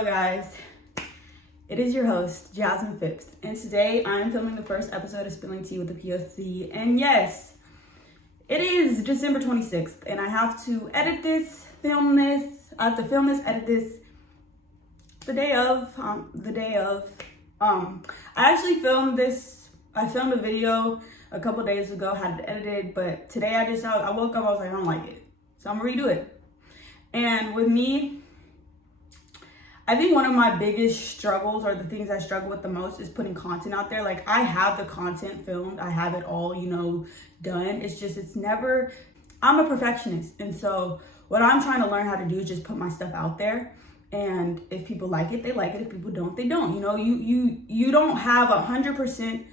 Hello guys, it is your host, Jasmine Phipps, and today I'm filming the first episode of Spilling Tea with the POC, and yes, it is December 26th, and I have to edit this, edit this, the day of, I actually filmed this, I filmed a video a couple days ago, had it edited, but today I woke up, I was like, I don't like it, so I'm gonna redo it. And with me, I think one of my biggest struggles, or the things I struggle with the most, is putting content out there. Like, I have the content filmed, I have it all, done. It's never, I'm a perfectionist. And so what I'm trying to learn how to do is just put my stuff out there. And if people like it, they like it. If people don't, they don't. You don't have 100%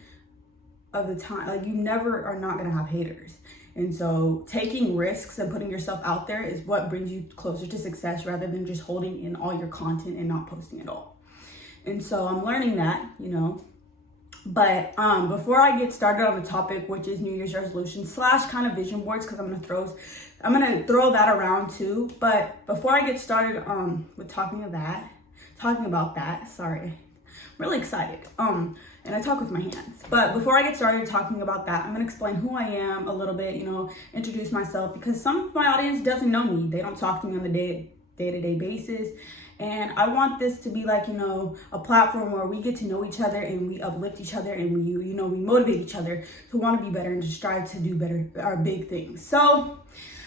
of the time, like, you never are not gonna have haters. And so taking risks and putting yourself out there is what brings you closer to success, rather than just holding in all your content and not posting at all. And so I'm learning that, But before I get started on the topic, which is New Year's resolution / kind of vision boards, because I'm gonna throw that around too. But before I get started with talking about that, sorry, I'm really excited. And I talk with my hands. But before I get started talking about that, I'm gonna explain who I am a little bit, introduce myself, because some of my audience doesn't know me. They don't talk to me on the day-to-day basis. And I want this to be like, a platform where we get to know each other and we uplift each other and we motivate each other to want to be better and to strive to do better, our big things. So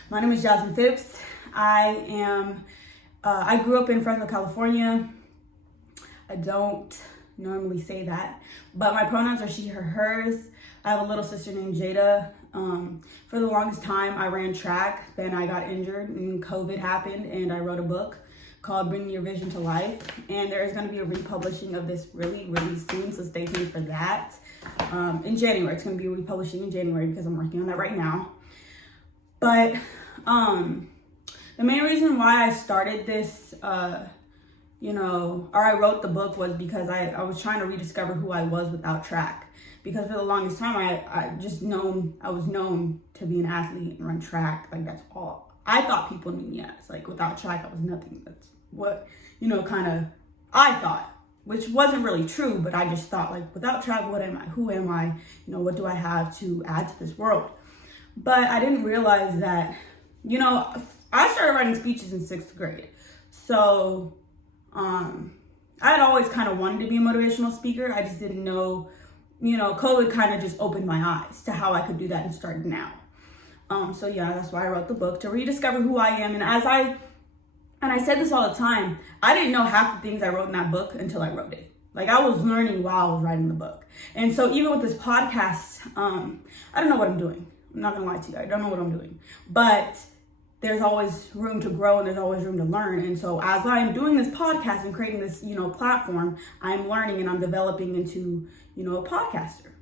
my name is Jasmine Phipps. I grew up in Fresno, California. I don't normally say that, but my pronouns are she, her, hers. I have a little sister named Jada. For the longest time I ran track, then I got injured and COVID happened, and I wrote a book called Bringing Your Vision to Life, and there is going to be a republishing of this really soon, so stay tuned for that. In January, it's going to be republishing in January, because I'm working on that right now. But the main reason why I started this or I wrote the book, was because I was trying to rediscover who I was without track. Because for the longest time, I was known to be an athlete and run track. Like, that's all I thought people knew me as. Like, without track, I was nothing. That's what, I thought, which wasn't really true, but I just thought, like, without track, what am I? Who am I? What do I have to add to this world? But I didn't realize that, I started writing speeches in 6th grade. So, I had always kind of wanted to be a motivational speaker. I just didn't know, COVID kind of just opened my eyes to how I could do that and start now. So yeah, that's why I wrote the book, to rediscover who I am. And I said this all the time, I didn't know half the things I wrote in that book until I wrote it. Like, I was learning while I was writing the book. And so even with this podcast, I don't know what I'm doing. I'm not gonna lie to you, I don't know what I'm doing. But there's always room to grow and there's always room to learn. And so as I'm doing this podcast and creating this, platform, I'm learning and I'm developing into, a podcaster,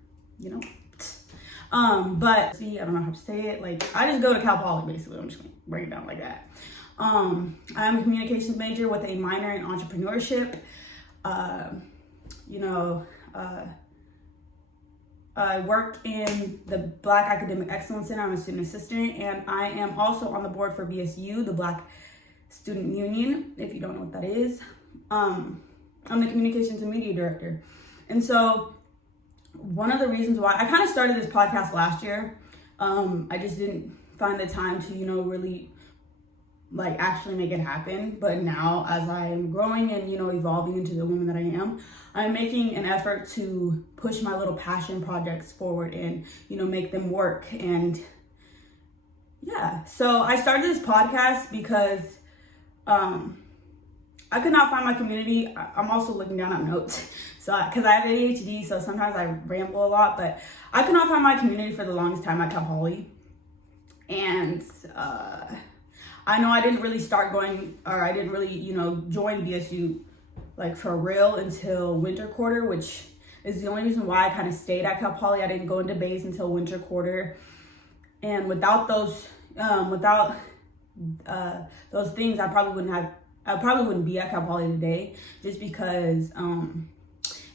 But see, I don't know how to say it. Like, I just go to Cal Poly, basically. I'm just gonna break it down like that. I'm a communications major with a minor in entrepreneurship. I work in the Black Academic Excellence Center. I'm a student assistant, and I am also on the board for BSU, the Black Student Union, if you don't know what that is. I'm the communications and media director. And so one of the reasons why I kind of started this podcast last year, I just didn't find the time to, really actually make it happen. But now, as I am growing and, evolving into the woman that I am, I'm making an effort to push my little passion projects forward and, make them work. And yeah, so I started this podcast because I could not find my community. I'm also looking down at notes. So, because I have ADHD, so sometimes I ramble a lot, but I could not find my community for the longest time at Cal Poly. And I know I didn't really join BSU like for real until winter quarter, which is the only reason why I kind of stayed at Cal Poly. I didn't go into base until winter quarter. And without those things, I probably wouldn't be at Cal Poly today, just because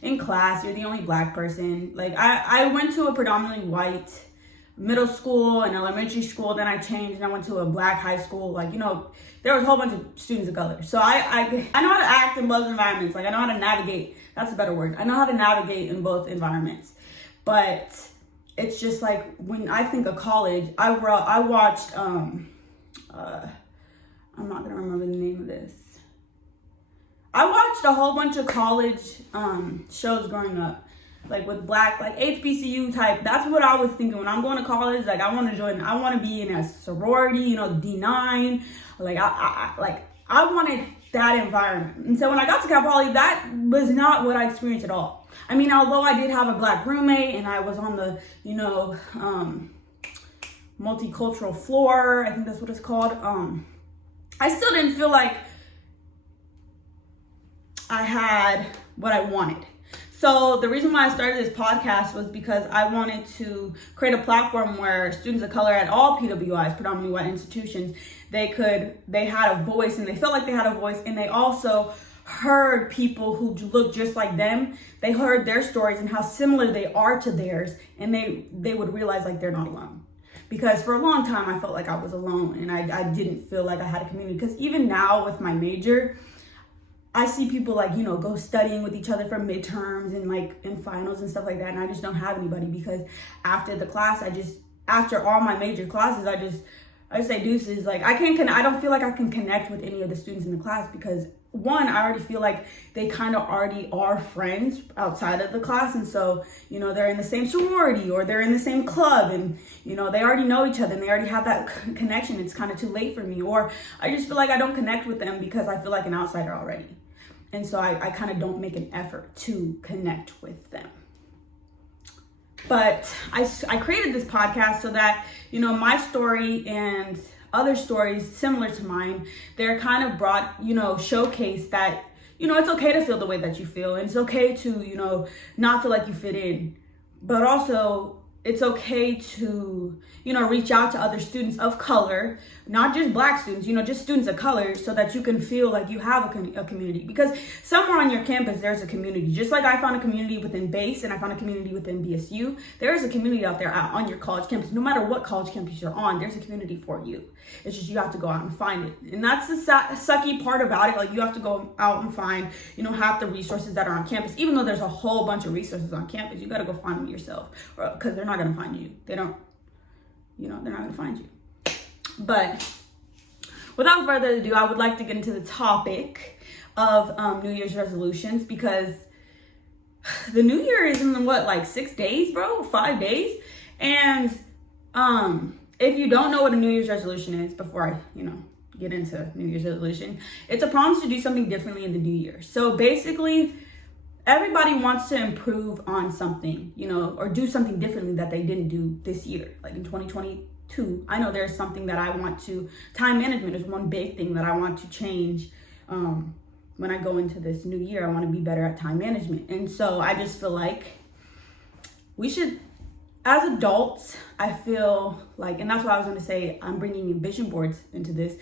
in class, you're the only Black person. Like, I went to a predominantly white middle school and elementary school. Then I changed and I went to a black high school. Like, you know, there was a whole bunch of students of color. So I know how to act in both environments. Like, I know how to navigate. That's a better word. I know how to navigate in both environments. But it's just like, when I think of college, I watched, I'm not gonna remember the name of this. I watched a whole bunch of college shows growing up, like with black, like HBCU type. That's what I was thinking when I'm going to college. Like, I want to be in a sorority, you know, D9. Like, I wanted that environment. And so when I got to Cal Poly, that was not what I experienced at all. I mean, although I did have a black roommate and I was on the, you know, multicultural floor, I think that's what it's called. I still didn't feel like I had what I wanted. So the reason why I started this podcast was because I wanted to create a platform where students of color at all PWIs, predominantly white institutions, they had a voice, and they felt like they had a voice, and they also heard people who looked just like them. They heard their stories and how similar they are to theirs, and they would realize like they're not alone. Because for a long time I felt like I was alone, and I didn't feel like I had a community. Because even now with my major, I see people like, you know, go studying with each other for midterms and like in finals and stuff like that. And I just don't have anybody, because after the class, after all my major classes, I just say deuces. Like, I don't feel like I can connect with any of the students in the class, because one, I already feel like they kind of already are friends outside of the class. And so, you know, they're in the same sorority or they're in the same club, and, you know, they already know each other and they already have that connection. It's kind of too late for me. Or I just feel like I don't connect with them because I feel like an outsider already. And so I kind of don't make an effort to connect with them. But I created this podcast so that, you know, my story and other stories similar to mine, they're kind of brought, you know, showcase that, you know, it's okay to feel the way that you feel. And it's okay to, you know, not feel like you fit in. But also, it's okay to, you know, reach out to other students of color, not just black students, you know, just students of color, so that you can feel like you have a community. Because somewhere on your campus, there's a community. Just like I found a community within BASE and I found a community within BSU, there is a community out there on your college campus. No matter what college campus you're on, there's a community for you. It's just you have to go out and find it. And that's the sucky part about it. Like, you have to go out and find, you know, half the resources that are on campus. Even though there's a whole bunch of resources on campus, you got to go find them yourself, because they're not going to find you. They're not going to find you. But without further ado, I would like to get into the topic of New Year's resolutions, because the New Year is in like 6 days, bro, 5 days. And if you don't know what a New Year's resolution is, before I, you know, get into New Year's resolution, it's a promise to do something differently in the new year. So basically, everybody wants to improve on something, you know, or do something differently that they didn't do this year. Like in 2022, I know there's something that I want to, time management is one big thing that I want to change. When I go into this new year, I want to be better at time management. And so I just feel like we should, as adults, I feel like, and that's what I was going to say, I'm bringing in vision boards into this.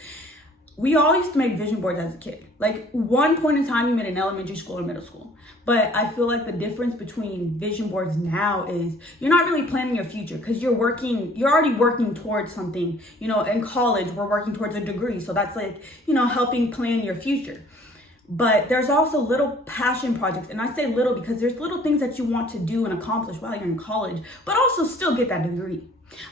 We all used to make vision boards as a kid. Like, one point in time you made in elementary school or middle school. But I feel like the difference between vision boards now is you're not really planning your future, because you're already working towards something. You know, in college, we're working towards a degree. So that's like, you know, helping plan your future. But there's also little passion projects. And I say little because there's little things that you want to do and accomplish while you're in college, but also still get that degree.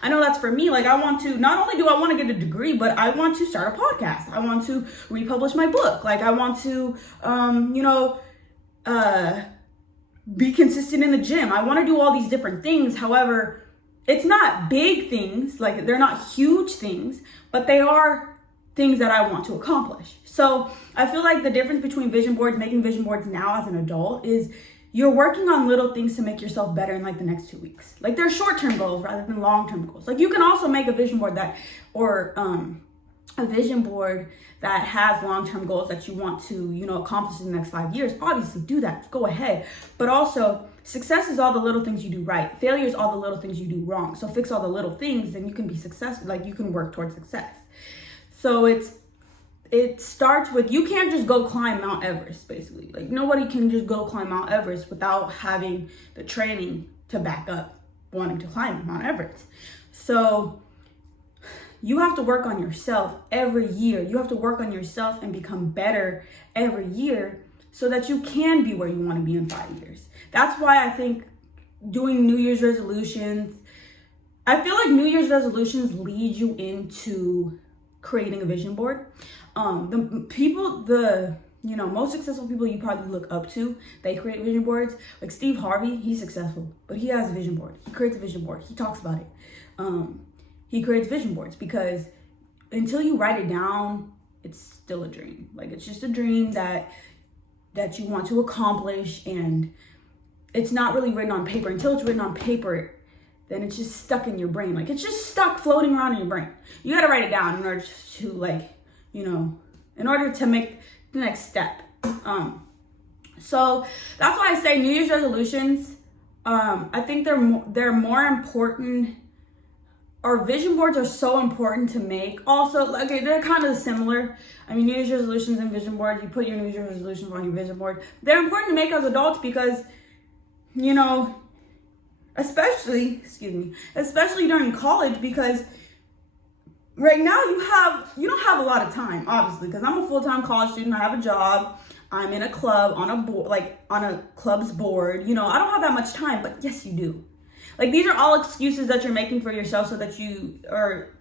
I know that's for me. Like, I want to, not only do I want to get a degree, but I want to start a podcast. I want to republish my book. Like, I want to, be consistent in the gym. I want to do all these different things. However, it's not big things. Like, they're not huge things, but they are things that I want to accomplish. So I feel like the difference between vision boards, making vision boards now as an adult, is you're working on little things to make yourself better in like the next 2 weeks. Like, they're short-term goals rather than long-term goals. Like, you can also make a vision board that has long-term goals that you want to, you know, accomplish in the next 5 years. Obviously, do that. Go ahead. But also, success is all the little things you do right. Failure is all the little things you do wrong. So fix all the little things, then you can be successful. Like, you can work towards success. So it starts with, you can't just go climb Mount Everest, basically. Like, nobody can just go climb Mount Everest without having the training to back up wanting to climb Mount Everest. So you have to work on yourself every year. You have to work on yourself and become better every year so that you can be where you want to be in 5 years. That's why I think doing New Year's resolutions, I feel like New Year's resolutions lead you into creating a vision board. Most successful people you probably look up to, they create vision boards. Like Steve Harvey, he's successful, but he has a vision board. He creates a vision board. He talks about it. He creates vision boards because until you write it down, it's still a dream. Like, it's just a dream that you want to accomplish, and it's not really written on paper. Until it's written on paper, then it's just stuck in your brain. Like, it's just stuck floating around in your brain. You got to write it down in order to in order to make the next step. So that's why I say New Year's resolutions, I think they're more important. Our vision boards are so important to make. Also, okay, they're kind of similar. I mean, New Year's resolutions and vision boards, you put your New Year's resolutions on your vision board. They're important to make as adults because, especially during college, because right now you don't have a lot of time, obviously, because I'm a full-time college student. I have a job. I'm in a club on a board, on a club's board. I don't have that much time, but yes, you do. Like, these are all excuses that you're making for yourself so that you are,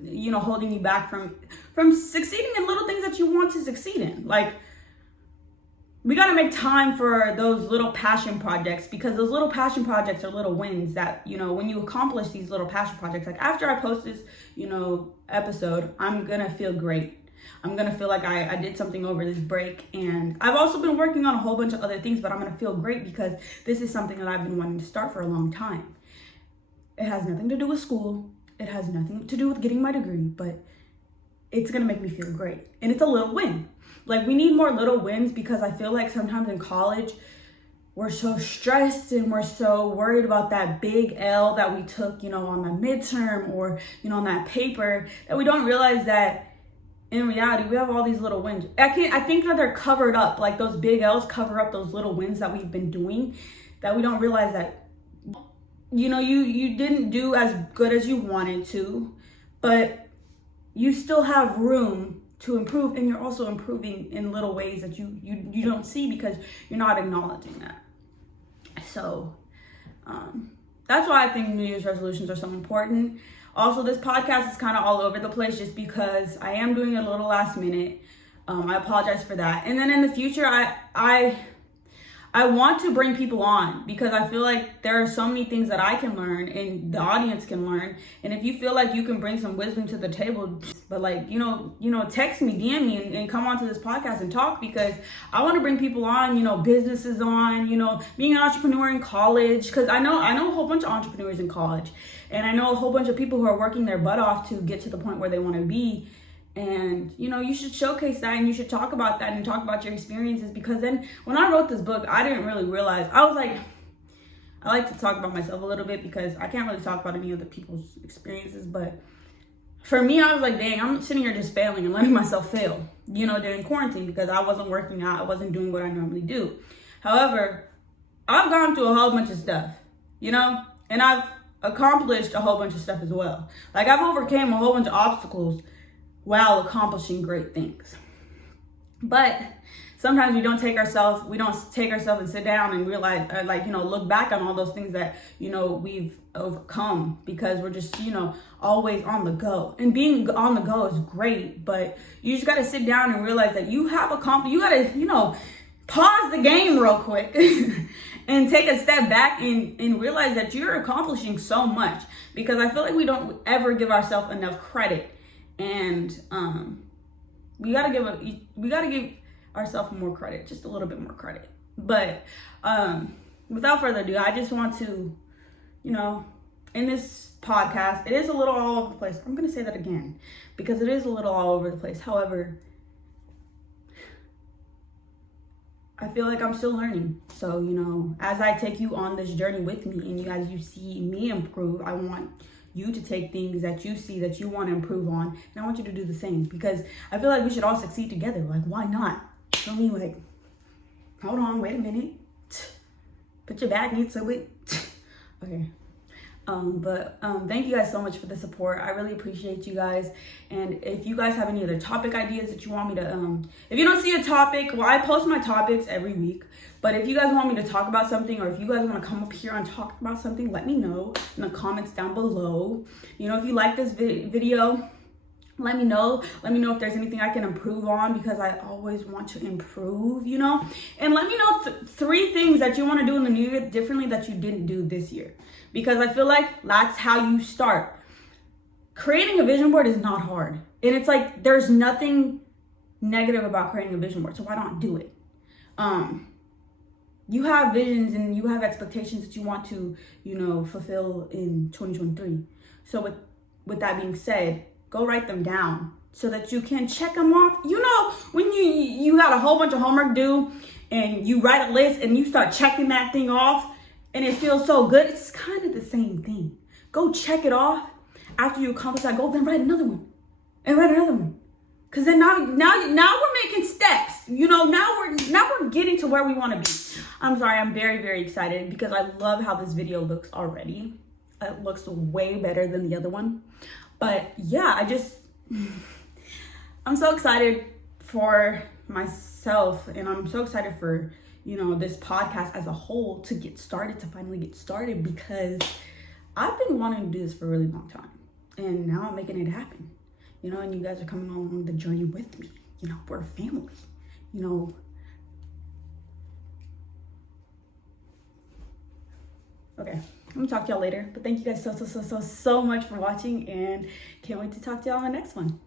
holding you back from succeeding in little things that you want to succeed in. Like, we got to make time for those little passion projects, because those little passion projects are little wins that, when you accomplish these little passion projects, like after I post this, episode, I'm going to feel great. I'm going to feel like I did something over this break. And I've also been working on a whole bunch of other things, but I'm going to feel great because this is something that I've been wanting to start for a long time. It has nothing to do with school. It has nothing to do with getting my degree, but it's going to make me feel great. And it's a little win. Like, we need more little wins, because I feel like sometimes in college, we're so stressed and we're so worried about that big L that we took, on the midterm or, on that paper, that we don't realize that in reality, we have all these little wins. I think that they're covered up. Like, those big L's cover up those little wins that we've been doing, that we don't realize that, you didn't do as good as you wanted to, but you still have room to improve, and you're also improving in little ways that you don't see because you're not acknowledging that. So that's why I think New Year's resolutions are so important. Also, this podcast is kind of all over the place just because I am doing it a little last minute. I apologize for that. And then in the future, I want to bring people on, because I feel like there are so many things that I can learn and the audience can learn. And if you feel like you can bring some wisdom to the table, but text me, DM me, and come onto this podcast and talk, because I want to bring people on, businesses on, being an entrepreneur in college, because I know a whole bunch of entrepreneurs in college, and I know a whole bunch of people who are working their butt off to get to the point where they want to be. And, you should showcase that, and you should talk about that and talk about your experiences, because then when I wrote this book, I didn't really realize, I was like, I like to talk about myself a little bit because I can't really talk about any other people's experiences. But for me, I was like, dang, I'm sitting here just failing and letting myself fail, during quarantine, because I wasn't working out. I wasn't doing what I normally do. However, I've gone through a whole bunch of stuff, and I've accomplished a whole bunch of stuff as well. Like, I've overcame a whole bunch of obstacles while accomplishing great things. But sometimes we don't take ourselves and sit down and realize, look back on all those things that, we've overcome, because we're just, always on the go. And being on the go is great, but you just got to sit down and realize that you have you got to, pause the game real quick and take a step back and realize that you're accomplishing so much, because I feel like we don't ever give ourselves enough credit. And we gotta give ourselves more credit, just a little bit more credit. But without further ado, I just want to, in this podcast, it is a little all over the place. I'm gonna say that again, because it is a little all over the place. However, I feel like I'm still learning. So, as I take you on this journey with me, and as you see me improve, I want you to take things that you see that you want to improve on, and I want you to do the same, because I feel like we should all succeed together. Like, why not? Feel me? Like, hold on, wait a minute. Put your back into it. Okay. Thank you guys so much for the support. I really appreciate you guys. And if you guys have any other topic ideas that you want me to, if you don't see a topic, well, I post my topics every week. But if you guys want me to talk about something, or if you guys want to come up here and talk about something, let me know in the comments down below. You know, if you like this video, let me know. Let me know if there's anything I can improve on, because I always want to improve, you know. And let me know 3 things that you want to do in the new year differently that you didn't do this year, because I feel like that's how you start. Creating a vision board is not hard, and it's like there's nothing negative about creating a vision board, so why not do it? You have visions and you have expectations that you want to, you know, fulfill in 2023. So with that being said, go write them down so that you can check them off. You know, when you got a whole bunch of homework due and you write a list and you start checking that thing off and it feels so good, it's kind of the same thing. Go check it off. After you accomplish that goal, then write another one and write another one. Cause then now we're making steps. You know, now we're getting to where we want to be. I'm sorry, I'm very, very excited because I love how this video looks already. It looks way better than the other one. But yeah, I'm so excited for myself, and I'm so excited for, you know, this podcast as a whole to finally get started, because I've been wanting to do this for a really long time, and now I'm making it happen, you know, and you guys are coming along the journey with me. You know, we're a family, you know. Okay, I'm gonna talk to y'all later, but thank you guys so much for watching, and can't wait to talk to y'all on the next one.